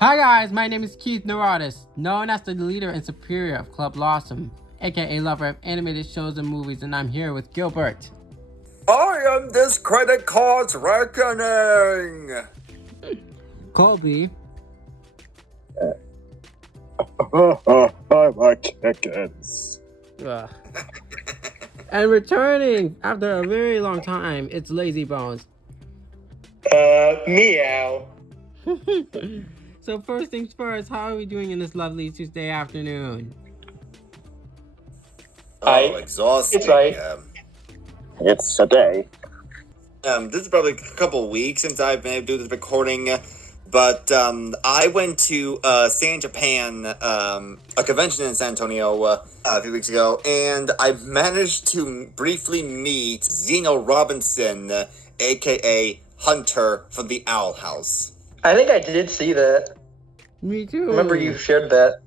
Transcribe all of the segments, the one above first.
Hi guys, my name is Keith Neurotis, known as the leader and superior of Club LASM, aka lover of animated shows and movies, and I'm here with Gilbert. I am this credit card's reckoning! Colby. I like chickens. Ugh. And returning after a very long time, it's Lazybones. Meow. So first things first, how are we doing in this lovely Tuesday afternoon? Oh, exhausting. It's right. It's a day. This is probably a couple of weeks since I've been able to do this recording, but I went to Japan, a convention in San Antonio a few weeks ago, and I managed to briefly meet Zeno Robinson, aka Hunter from the Owl House. I think I did see that. Me too. Remember you shared that.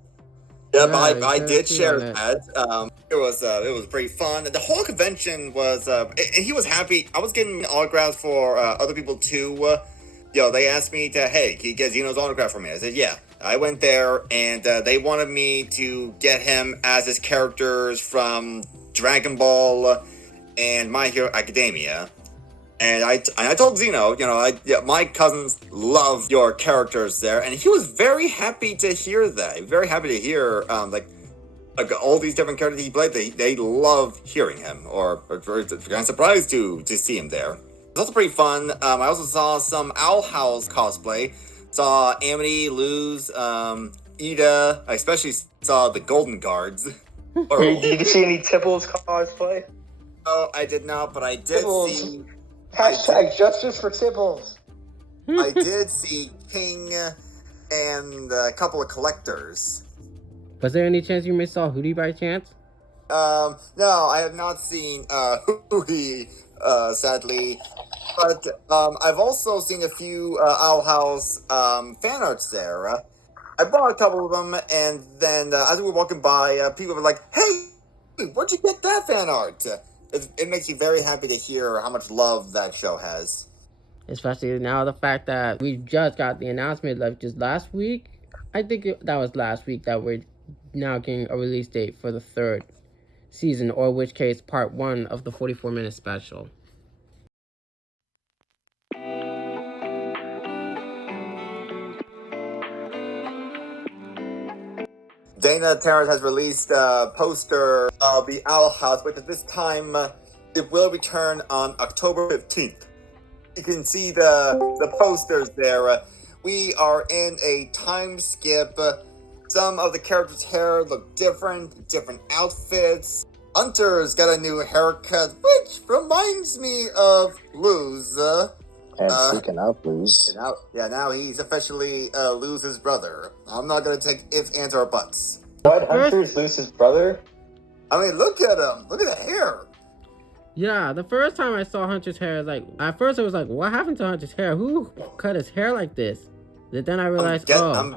Yep, Yeah, I did share on that. It was pretty fun. The whole convention was, and he was happy. I was getting autographs for other people too. They asked me to, hey, can you get Zeno's autograph for me? I said, yeah. I went there, and they wanted me to get him as his characters from Dragon Ball and My Hero Academia. And I told Zeno, my cousins love your characters there, and he was very happy to hear that. Very happy to hear, like all these different characters he played. They love hearing him, or I'm surprised to see him there. It's also pretty fun. I also saw some Owl House cosplay. Saw Amity, Luz, Ida. I especially saw the Golden Guards. Did you see any Tipples cosplay? Oh, I did not, but I did Tipples. see. Hashtag justice for Tipples. I did see King and a couple of collectors. Was there any chance you may saw Hootie by chance? No, I have not seen Hootie, sadly. But I've also seen a few Owl House fan arts there. I bought a couple of them, and then as we were walking by, people were like, "Hey, where'd you get that fan art?" It makes you very happy to hear how much love that show has. Especially now the fact that we just got the announcement like just last week. I think that was last week that we're now getting a release date for the third season, or in which case part 1 of the 44-minute special. Dana Terrace has released a poster of the Owl House, which at this time it will return on October 15th. You can see the posters there. We are in a time skip. Some of the characters' hair look different outfits. Hunter's got a new haircut, which reminds me of Luz. And speaking of Luz. Now he's officially Luz's brother. I'm not gonna take ifs, ands, or buts. What? Hunter's Luz's brother? I mean, look at him. Look at the hair. Yeah, the first time I saw Hunter's hair, like, at first I was like, what happened to Hunter's hair? Who cut his hair like this? But then I realized, I'm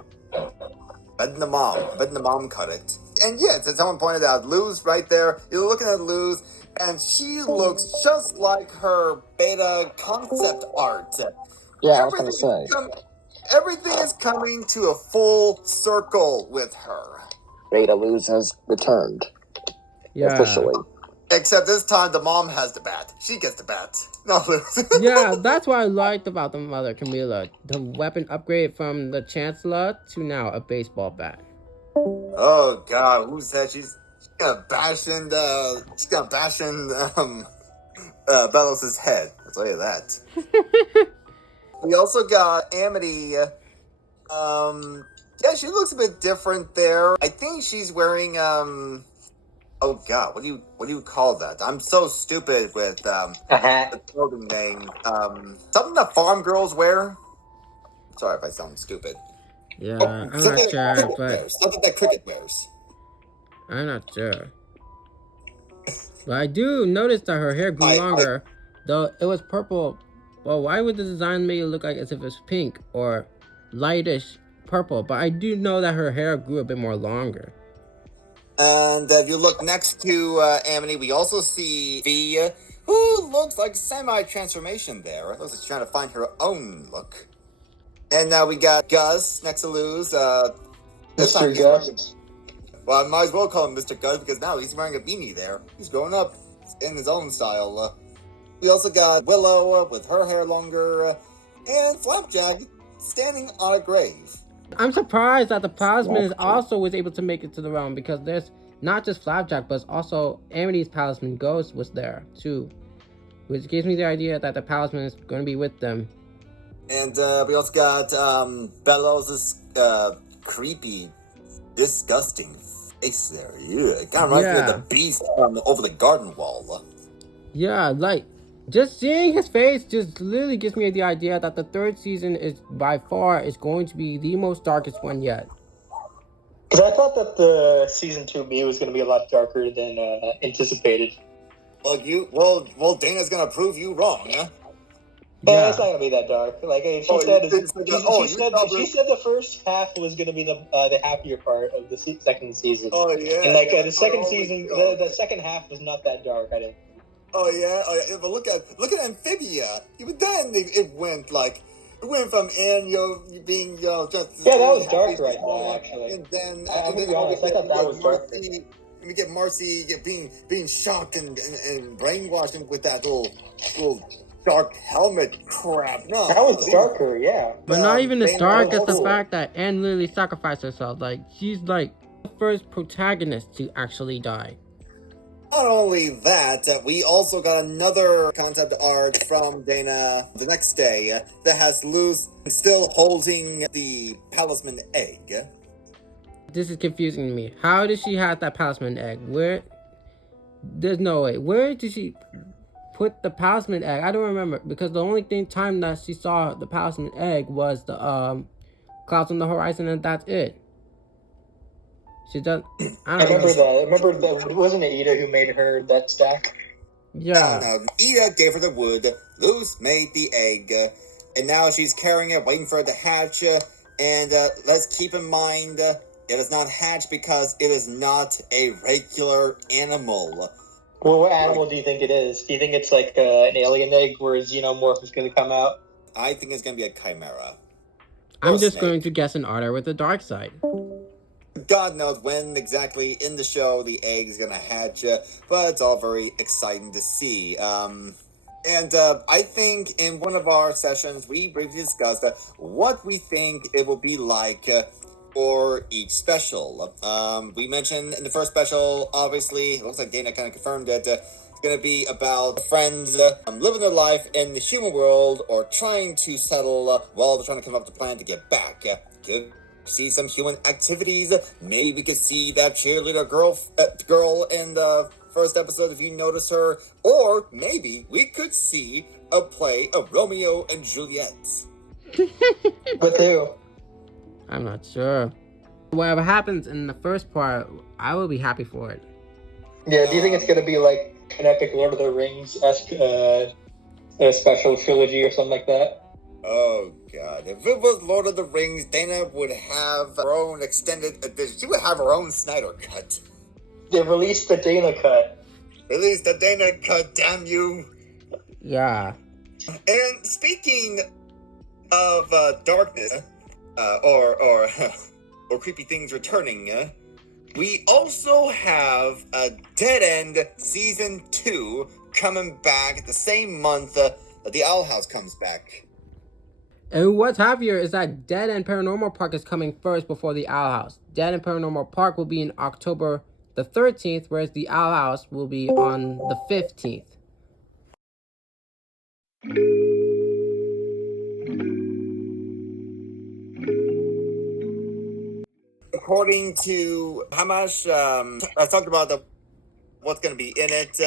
betting the mom cut it. And yeah, as someone pointed out, Luz right there, you're looking at Luz, and she looks just like her beta concept art. Yeah, I was gonna say. Everything is coming to a full circle with her. Beta Luz has returned. yeah. Officially. Except this time the mom has the bat. She gets the bat. Not Luz. Yeah, that's what I liked about the mother, Camilla. The weapon upgrade from the Chancellor to now a baseball bat. Oh God, who said she's gonna bash in Bellows' head? I'll tell you that. We also got Amity. Yeah, she looks a bit different there. I think she's wearing oh God, what do you call that? I'm so stupid with the clothing name. Something that farm girls wear. Sorry if I sound stupid. Yeah, I'm not sure, but Something that cricket wears. I'm not sure. But I do notice that her hair grew longer, though it was purple. Well, why would the design make it look like as if it's pink or lightish purple? But I do know that her hair grew a bit more longer. And if you look next to Amity, we also see V, who looks like semi-transformation there. Looks like she's trying to find her own look. And now we got Gus next to lose. This time Mr. he's wearing Gus. well, I might as well call him Mr. Gus because now he's wearing a beanie there. He's growing up in his own style. We also got Willow with her hair longer, and Flapjack standing on a grave. I'm surprised that the Palisman also was able to make it to the realm, because there's not just Flapjack, but also Amity's Palisman Ghost was there too, which gives me the idea that the Palisman is going to be with them. And we also got Bellows' creepy, disgusting face there. Yeah, it kind of reminds me of the beast over the garden wall. Yeah, like, just seeing his face just literally gives me the idea that the third season is by far is going to be the most darkest one yet. Because I thought that the season 2B was going to be a lot darker than anticipated. Well, Dana's gonna prove you wrong, huh? Yeah, it's not gonna be that dark. Like she said, she said the first half was gonna be the happier part of the second season. Oh yeah. And like the second season, the second half was not that dark. I didn't. Oh yeah. But look at Amphibia. Even then, it went from Anne, being just that was dark right now actually. And then I'm gonna be honest, I thought that was dark. We get Marcy being shocked and brainwashed with that little dark helmet crap. No, that was darker, yeah. But not even as dark as the fact that Anne literally sacrificed herself. Like, she's like the first protagonist to actually die. Not only that, we also got another concept art from Dana the next day that has Luz still holding the Palisman egg. This is confusing to me. How did she have that Palisman egg? Where? There's no way. Where did she put the Palisman egg? I don't remember, because the only time that she saw the Palisman egg was the clouds on the horizon, and that's it. She does. I remember that. Wasn't it Ida who made her that stack? Yeah. Ida gave her the wood. Luz made the egg, and now she's carrying it, waiting for it to hatch. And let's keep in mind, it is not hatched because it is not a regular animal. Well, what animal do you think it is? Do you think it's like an alien egg where a xenomorph is going to come out? I think it's going to be a chimera. I'm just going to guess an otter with a dark side. God knows when exactly in the show the egg is going to hatch, but it's all very exciting to see. And I think in one of our sessions, we briefly discussed what we think it will be like for each special. We mentioned in the first special, obviously, it looks like Dana kind of confirmed it, it's going to be about friends living their life in the human world or trying to settle while they're trying to come up with a plan to get back. See some human activities. Maybe we could see that cheerleader girl in the first episode if you notice her. Or maybe we could see a play of Romeo and Juliet. With who? I'm not sure. Whatever happens in the first part, I will be happy for it. Yeah, do you think it's going to be like an epic Lord of the Rings-esque special trilogy or something like that? Oh, God. If it was Lord of the Rings, Dana would have her own extended edition. She would have her own Snyder cut. They released the Dana cut. Release the Dana cut, damn you. Yeah. And speaking of darkness, or creepy things returning, we also have a Dead End Season 2 coming back the same month that the Owl House comes back. And what's happier is that Dead End Paranormal Park is coming first before the Owl House. Dead End Paranormal Park will be in October the 13th, whereas the Owl House will be on the 15th. According to Hamash, I talked about what's going to be in it.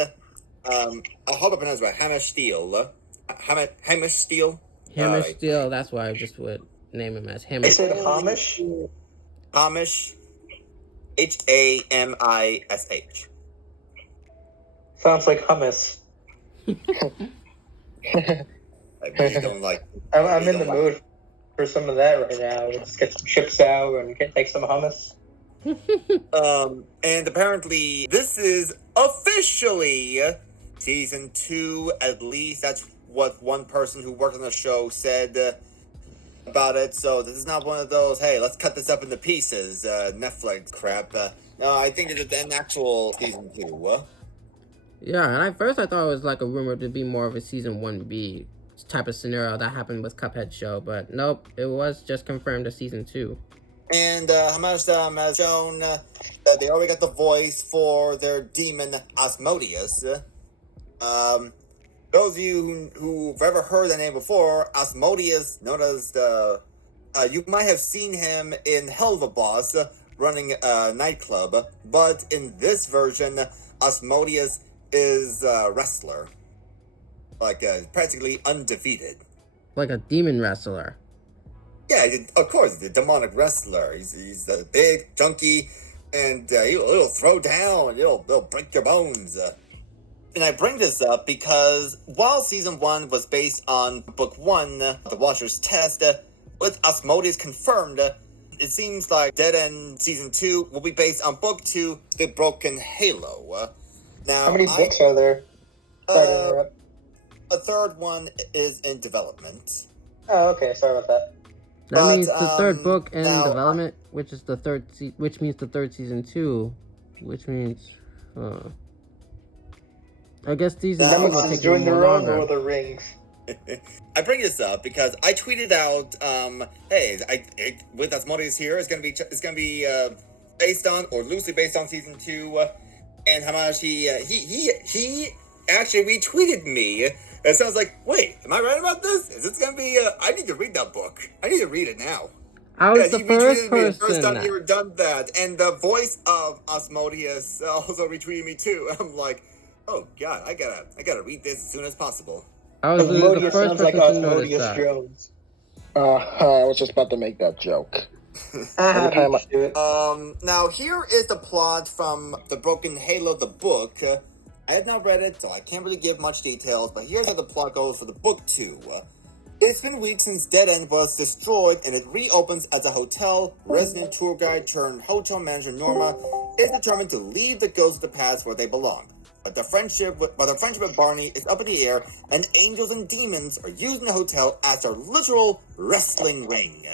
I hope I pronounce it right. Hamish Steele. Hamish Steele. Hamish Steele, that's why I just would name him as Hamish. Is it Hamish? Hamish. Hamish. Sounds like hummus. I really don't like. I'm in the mood for some of that right now. Let's get some chips out and take some hummus. And apparently this is officially season 2, at least that's what one person who worked on the show said. about it, so this is not one of those, hey, let's cut this up into pieces, Netflix crap. No, I think it's an actual season 2. Yeah, and at first I thought it was like a rumor to be more of a season 1B type of scenario that happened with Cuphead show, but nope, it was just confirmed as season 2. And Hamash has shown they already got the voice for their demon Asmodeus. Those of you who've ever heard that name before, Asmodeus, known as you might have seen him in Hell of a Boss running a nightclub, but in this version, Asmodeus is a wrestler. Like, practically undefeated. Like a demon wrestler. Yeah, of course, the demonic wrestler. He's a big, chunky, and he'll throw down. He'll break your bones. And I bring this up because while Season 1 was based on Book 1, The Watcher's Test, with Asmodeus confirmed, it seems like Dead End Season 2 will be based on Book 2, The Broken Halo. Now, how many books are there? Sorry to interrupt. A third one is in development. Oh, okay. Sorry about that. That means the third book in development, which is the which means the third season 2, which means, I guess these That will must take join the more Lord longer. of the Rings. I bring this up because I tweeted out, hey, with Asmodeus here, it's gonna be based on or loosely based on season 2, and Hamash he actually retweeted me. It sounds like, wait, am I right about this? Is this gonna be? I need to read that book. I need to read it now. I was the first person. The first time you ever done that, and the voice of Asmodeus also retweeted me too. I'm like, oh god, I gotta read this as soon as possible. I was the first sounds like person to notice Asmodeus that. Jones. I was just about to make that joke. Now here is the plot from The Broken Halo, the book. I have not read it, so I can't really give much details, but here's how the plot goes for the book 2. It's been weeks since Dead End was destroyed, and it reopens as a hotel. Resident tour guide turned hotel manager Norma is determined to leave the ghosts of the past where they belong. But their friendship with Barney is up in the air, and angels and demons are using the hotel as their literal wrestling ring.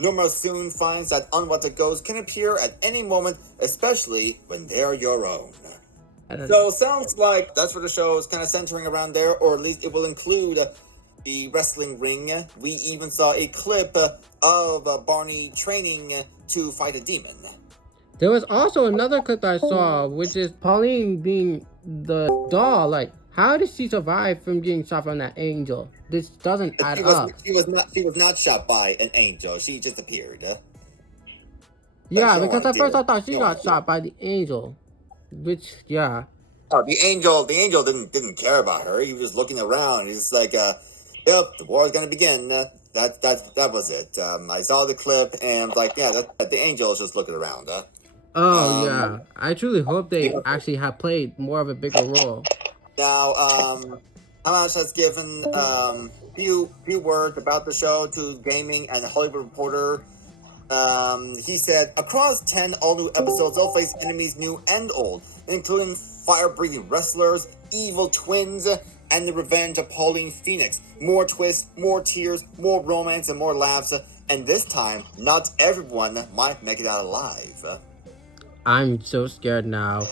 Norma soon finds that unwanted ghosts can appear at any moment, especially when they're your own. So sounds like that's what the show is kind of centering around there, or at least it will include the wrestling ring. We even saw a clip of Barney training to fight a demon. There was also another clip I saw, which is Pauline being the doll. Like, how did she survive from getting shot from that angel? This doesn't add up. She was not shot by an angel. She just appeared. Yeah, because at first I thought she got shot by the angel. Which, yeah. Oh, the angel didn't care about her. He was looking around. He's like, yep, the war is gonna begin. That was it. I saw the clip and like, yeah, the angel is just looking around. Yeah. I truly hope they actually have played more of a bigger role. Now, Hamash has given few words about the show to Gaming and Hollywood Reporter. He said, across 10 all-new episodes, they'll face enemies new and old, including fire-breathing wrestlers, evil twins, and the revenge of Pauline Phoenix. More twists, more tears, more romance, and more laughs. And this time, not everyone might make it out alive. I'm so scared now.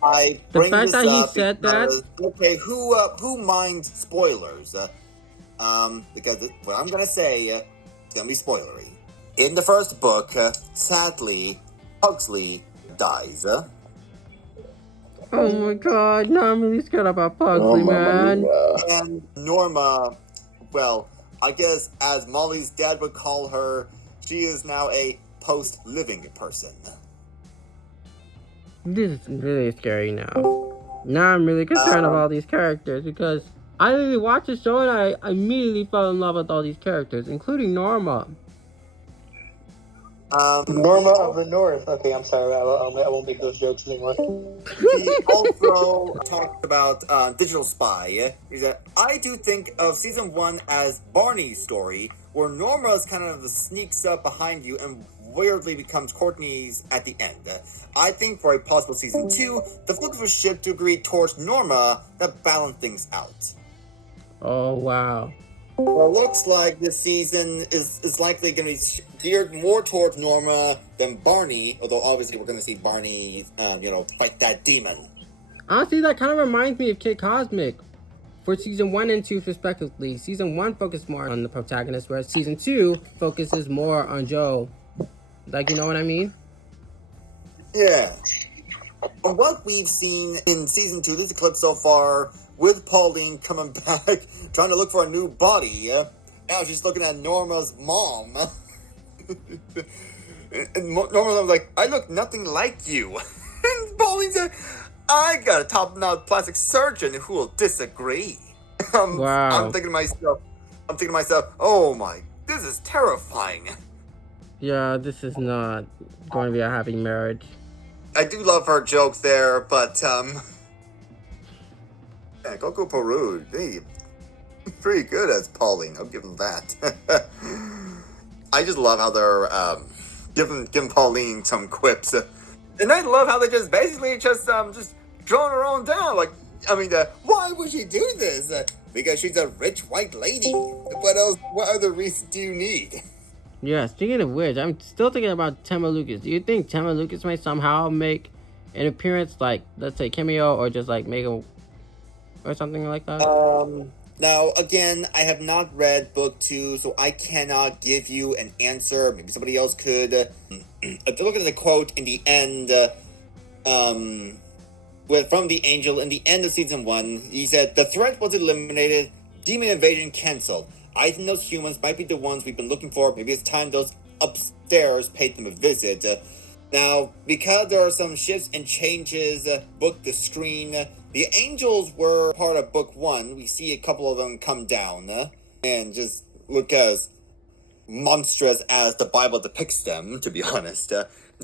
I The bring fact this that he up said because, that. okay, who minds spoilers? Because what I'm gonna say is gonna be spoilery. In the first book, sadly, Pugsley dies. Oh my god, now I'm really scared about Pugsley, man. And Norma, well, I guess as Molly's dad would call her, she is now a post-living person. This is really scary now. Now I'm really concerned about all these characters because I really watched the show and I immediately fell in love with all these characters, including Norma. Norma of the North. Okay, I'm sorry. I won't make those jokes anymore. He also talked about Digital Spy. He said, I do think of season 1 as Barney's story, where Norma's kind of sneaks up behind you and weirdly becomes Courtney's at the end. I think for a possible season 2, the flip of a ship to agree towards Norma to balance things out. Oh wow. Well, it looks like this season is likely going to be geared more towards Norma than Barney, although obviously we're going to see Barney, fight that demon. Honestly, that kind of reminds me of Kid Cosmic. For season 1 and 2 respectively, season 1 focused more on the protagonist, whereas season 2 focuses more on Joe. Like, you know what I mean? Yeah. From what we've seen in season 2, this clip so far, with Pauline coming back, trying to look for a new body. Now she's looking at Norma's mom. And Norma was like, I look nothing like you. And Pauline said, I got a top-notch plastic surgeon who will disagree. Wow. I'm thinking to myself, oh my, this is terrifying. Yeah, this is not going to be a happy marriage. I do love her joke there, but, yeah, Coco Peru, pretty good as Pauline, I'll give him that. I just love how they're, giving Pauline some quips. And I love how they just basically just drawing her on down. Like, why would she do this? Because she's a rich white lady. What else? What other reasons do you need? Yeah, speaking of which, I'm still thinking about Tema Lucas. Do you think Tema Lucas may somehow make an appearance, like, let's say, cameo, or just, like, make a... or something like that? Now, again, I have not read book 2, so I cannot give you an answer. Maybe somebody else could. If you look at the quote in the end, from the Angel in the end of season 1, he said, the threat was eliminated, demon invasion canceled. I think those humans might be the ones we've been looking for. Maybe it's time those upstairs paid them a visit. Now, because there are some shifts and changes, book to screen, the Angels were part of book 1. We see a couple of them come down and just look as monstrous as the Bible depicts them, to be honest.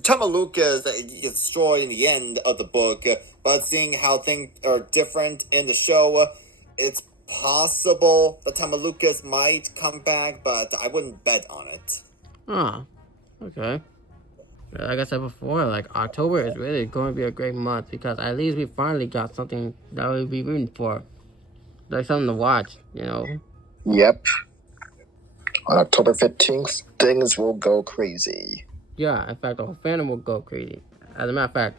Tamaluka is destroyed in the end of the book, but seeing how things are different in the show, it's possible the Tamalukas might come back, but I wouldn't bet on it. Oh, okay. Like I said before, like, October is really going to be a great month because at least we finally got something that we'll be rooting for. Like, something to watch, you know? Yep. On October 15th, things will go crazy. Yeah, in fact, the whole fandom will go crazy. As a matter of fact,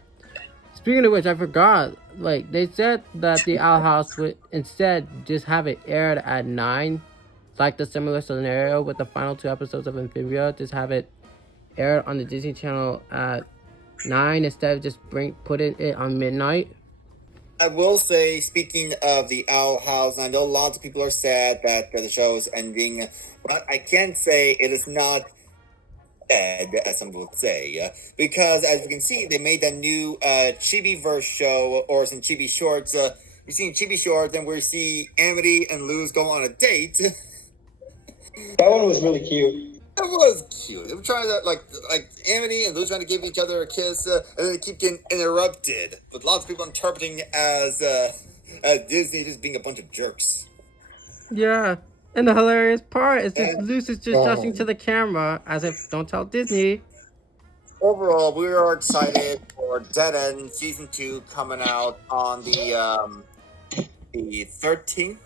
speaking of which, I forgot, like, they said that the Owl House would instead just have it aired at 9. It's like the similar scenario with the final 2 episodes of Amphibia. Just have it aired on the Disney Channel at 9 instead of just putting it on midnight. I will say, speaking of the Owl House, I know lots of people are sad that the show is ending, but I can say it is not dead, as some would say, because as you can see, they made a new Chibi-verse show, or some Chibi shorts. We're seeing Chibi shorts, and we see Amity and Luz go on a date. That one was really cute. That was cute. They were trying to, like Amity and Luz trying to give each other a kiss, and then they keep getting interrupted, with lots of people interpreting as Disney just being a bunch of jerks. Yeah, and the hilarious part is just Luz is just adjusting to the camera as if, don't tell Disney. Overall, we are excited for Dead End Season 2 coming out on the 13th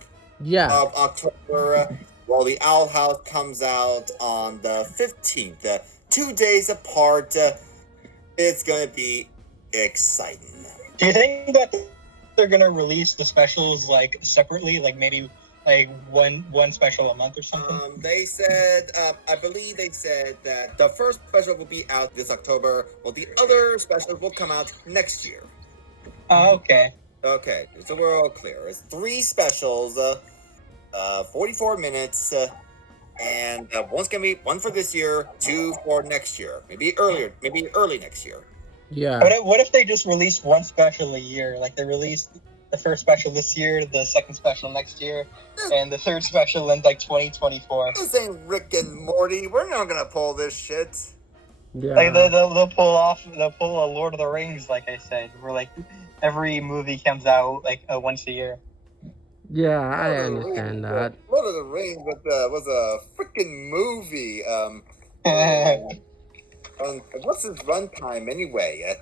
of October, while the Owl House comes out on the 15th. 2 days apart. It's going to be exciting. Do you think that they're going to release the specials, like, separately? Like, maybe, like, one special a month or something? They said, I believe they said that the first special will be out this October, while the other specials will come out next year. Oh, okay. Okay, so we're all clear. It's 3 specials, 44 minutes, and one's gonna be 1 for this year, 2 for next year, maybe early next year. Yeah. What if they just release one special a year? Like, they released the first special this year, the second special next year, and the third special in, like, 2024. This ain't Rick and Morty. We're not gonna pull this shit. Yeah. Like, they'll pull a Lord of the Rings, like I said, where, like, every movie comes out, like, once a year. Yeah, I understand that. Lord of the Rings was a freaking movie. What's his runtime anyway?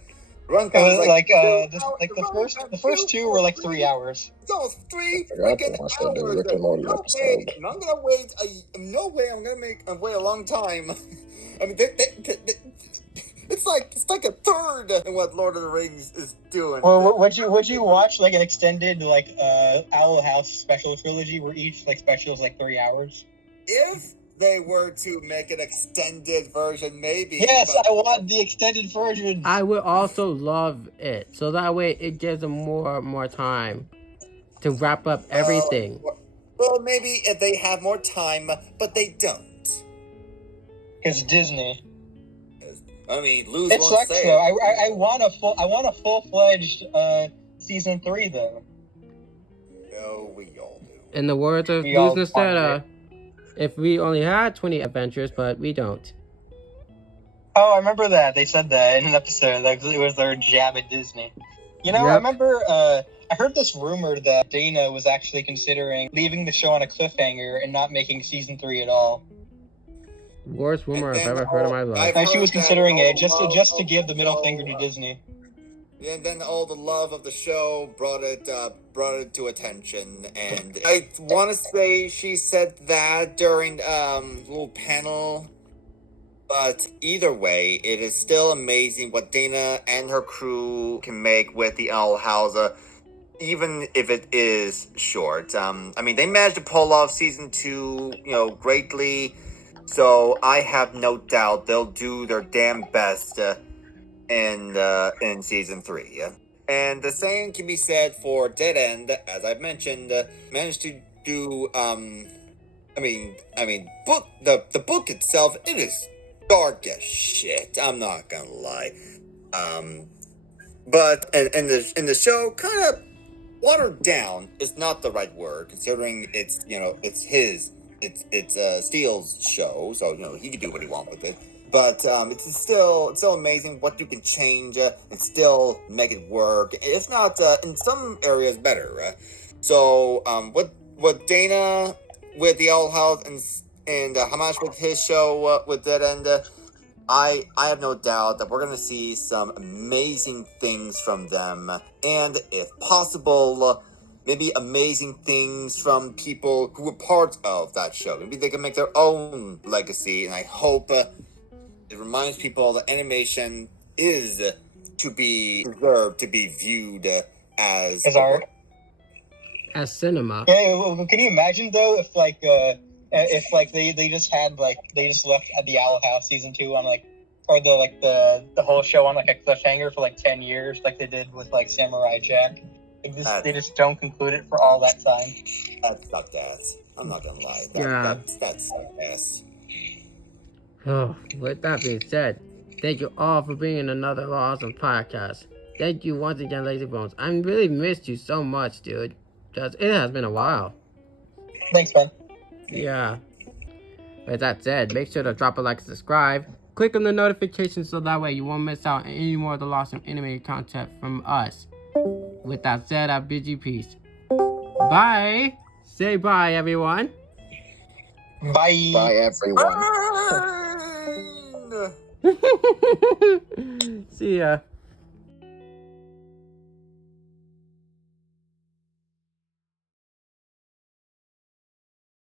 Runtime was like the first two were like 3 hours. So 3 I forgot to freaking watch that new hours. Rick and Morty No episode. way. I'm gonna wait. No way. I'm gonna wait a long time. I mean, it's like a third in what Lord of the Rings is doing. Well, would you watch like an extended Owl House special trilogy where each like special is like 3 hours? If they were to make an extended version, maybe. Yes, I want the extended version. I would also love it, so that way it gives them more time to wrap up everything. Well, maybe if they have more time, but they don't. It's Disney. I mean, lose it won't sucks say though. it. I want a full-fledged season 3 though. No, we all do. In the words of Luz Nocera, if we only had 20 adventures, but we don't. Oh, I remember that. They said that in an episode. That it was their jab at Disney. You know, Yep. I remember, I heard this rumor that Dana was actually considering leaving the show on a cliffhanger and not making season 3 at all. Worst rumor I've ever heard in my life. And she was considering it just to give the middle finger to Disney. And then all the love of the show brought it to attention, and I want to say she said that during a little panel. But either way, it is still amazing what Dana and her crew can make with the Owl House, even if it is short. I mean, they managed to pull off season 2, greatly. So I have no doubt they'll do their damn best in season 3. And the same can be said for Dead End, as I've mentioned. Managed to do. Book the book itself. It is dark as shit. I'm not gonna lie. But in the show, kind of watered down is not the right word, considering it's Steele's show, so he can do what he wants with it. But it's still amazing what you can change and still make it work. If not, in some areas better. So what Dana with the Owl House and Hamash with his show with Dead End, I have no doubt that we're gonna see some amazing things from them, and if possible, maybe amazing things from people who were part of that show. Maybe they can make their own legacy, and I hope it reminds people that animation is to be deserved to be viewed as art, as cinema. Yeah, can you imagine though if they just left at the Owl House season 2 on the whole show on a cliffhanger for 10 years like they did with Samurai Jack. They just don't conclude it for all that time. That sucked ass. I'm not gonna lie. That sucked ass. Oh, with that being said, thank you all for being in another awesome podcast. Thank you once again, Lazybones. I really missed you so much, dude. It has been a while. Thanks, man. Yeah. With that said, make sure to drop a like and subscribe. Click on the notifications so that way you won't miss out on any more of the awesome anime content from us. With that said, I bid you peace. Bye. Say bye, everyone. Bye. Bye, everyone. Bye. See ya.